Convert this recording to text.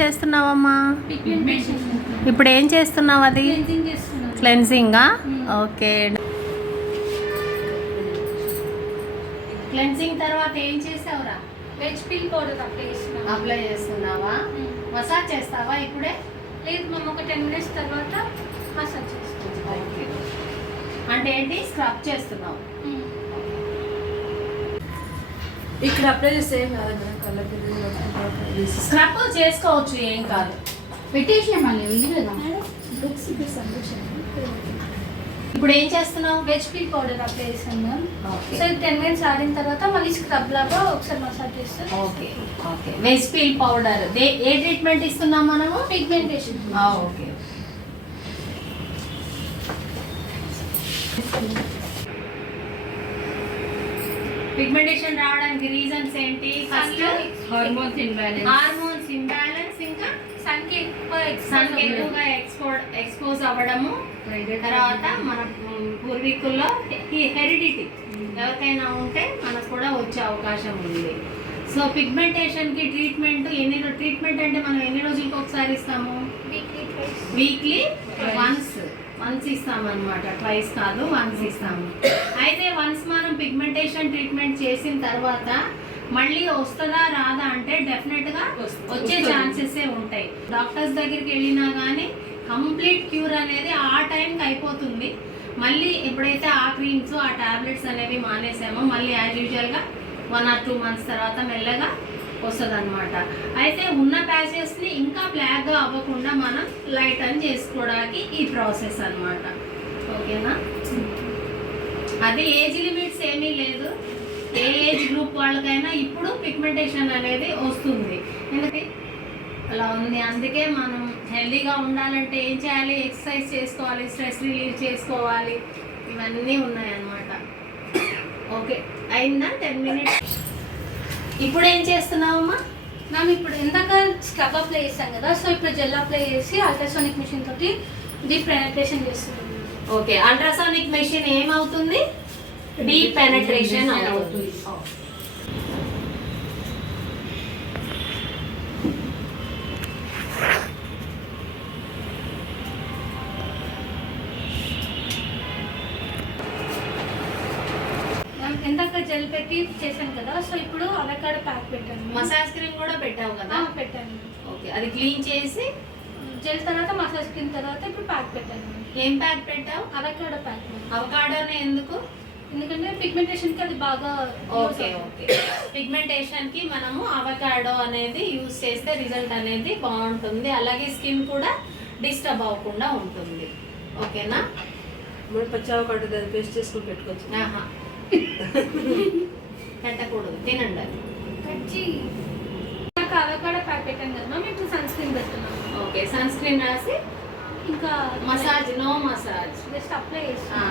చేస్తున్నావమ్మా? ఇప్పుడు ఏం చేస్తున్నావు? అది క్లెన్జింగా? ఓకే. క్లెన్జింగ్ తర్వాత ఏం చేసావురా? వెజ్ పిల్ పౌడర్ అప్లై చేస్తున్నావా? మసాజ్ చేస్తావా ఇప్పుడే? లేదు మేము ఒక 10 minutes తర్వాత మసాజ్ చేస్తాం. ఓకే. అంటే ఏంటి, స్క్రబ్ చేస్తున్నావు? ఇక్కడ అప్లై చేస్తే స్క్రబ్ చేసుకోవచ్చు, ఏం కాదు. పెట్టేసిన మళ్ళీ ఉంది కదా. ఇప్పుడు ఏం చేస్తున్నావు? వెజ్ పిల్ పౌడర్ అప్లై చేసాను. ఓకే. సో 10 minutes ఆడిన తర్వాత మళ్ళీ స్క్రబ్ లాగా ఒకసారి మసాజ్ చేస్తాం. Okay okay. Veg peel powder ఏ ట్రీట్మెంట్ ఇస్తున్నాం మనము? పిగ్మెంటేషన్. ఓకే. పిగ్మెంటేషన్ రావడానికి రీజన్స్ ఏంటి? ఫస్ట్ హార్మోన్స్ ఇంబ్యాలెన్స్, ఇంకా సన్ కి ఎక్కువగా ఎక్స్పోజ్ అవ్వడము, తర్వాత మన పూర్వీకుల్లో హెరిడిటీ ఎవరికైనా ఉంటే మనకు కూడా వచ్చే అవకాశం ఉంది. సో పిగ్మెంటేషన్కి ట్రీట్మెంట్ ట్రీట్మెంట్ అంటే మనం ఎన్ని రోజులకు ఒకసారి ఇస్తాము? వీక్లీ వన్స్ ఇస్తామన్నమాట. ట్వైస్ కాదు, వన్స్ ఇస్తాము. అయితే వన్స్ మనం పిగ్మెంటేషన్ ట్రీట్మెంట్ చేసిన తర్వాత మళ్ళీ వస్తుందా రాదా అంటే డెఫినెట్గా వచ్చే ఛాన్సెస్ ఉంటాయి. డాక్టర్స్ దగ్గరికి వెళ్ళినా కానీ కంప్లీట్ క్యూర్ అనేది ఆ టైంకి అయిపోతుంది. మళ్ళీ ఎప్పుడైతే ఆ క్రీమ్స్ ఆ టాబ్లెట్స్ అనేవి మానేసామో మళ్ళీ యాజ్ యూజువల్గా 1 or 2 months తర్వాత మెల్లగా వస్తుంది అనమాట. అయితే ఉన్న ప్యాచెస్ని ఇంకా బ్లాక్గా అవ్వకుండా మనం లైటన్ చేసుకోవడానికి ఈ ప్రాసెస్ అనమాట. ఓకేనా? అది ఏజ్ లిమిట్స్ ఏమీ లేదు, ఏ ఏజ్ గ్రూప్ వాళ్ళకైనా ఇప్పుడు పిగ్మెంటేషన్ అనేది వస్తుంది. ఎందుకంటే అలా ఉంది. అందుకే మనం హెల్దీగా ఉండాలంటే ఏం చేయాలి? ఎక్సర్సైజ్ చేసుకోవాలి, స్ట్రెస్ రిలీవ్ చేసుకోవాలి, ఇవన్నీ ఉన్నాయన్నమాట. ఓకే, అయిందా 10 minutes? ఇప్పుడు ఏం చేస్తున్నావమ్మా? మ్యామ్ ఇప్పుడు ఇందాక స్క్రబ్ అప్లై చేసాం కదా, సో ఇప్పుడు జెల్ అప్లై చేసి అల్ట్రాసోనిక్ మెషిన్ తోటి డీప్ పెనట్రేషన్ చేస్తున్నాం. ఓకే. అల్ట్రాసోనిక్ మెషిన్ ఏమవుతుంది? డీప్ పెనట్రేషన్ అవుతుంది. ఇందాక జెల్ పెట్టి చేశాను కదా, సో ఇప్పుడు అవకాడో ప్యాక్ పెట్టాను. మసాజ్ క్రీమ్ కూడా పెట్టావు కదా? పెట్టాను. ఓకే. అది క్లీన్ చేసి జెల్ తర్వాత మసాజ్ క్రీమ్ తర్వాత ఇప్పుడు ప్యాక్ పెట్టాను. ఏం ప్యాక్ పెట్టావు? Avocado pack. అవకాడోనే ఎందుకు? ఎందుకంటే పిగ్మెంటేషన్కి అది బాగా. Okay okay. పిగ్మెంటేషన్కి మనము అవకాడో అనేది యూజ్ చేస్తే రిజల్ట్ అనేది బాగుంటుంది. అలాగే స్కిన్ కూడా డిస్టర్బ్ అవ్వకుండా ఉంటుంది. ఓకేనా? పచ్చి అవకాడో దాన్ని పేస్ట్ చేసుకుని పెట్టుకోవచ్చు. పెట్టకూడదు, తినండి. అది నాకు అవకాడో ప్యాక్ పెట్టాను కదా మ్యామ్, ఇప్పుడు సన్ స్క్రీన్ పెడుతున్నాను. ఓకే. సన్ స్క్రీన్ రాసి ఇంకా massage, no massage, just apply చేస్తాను.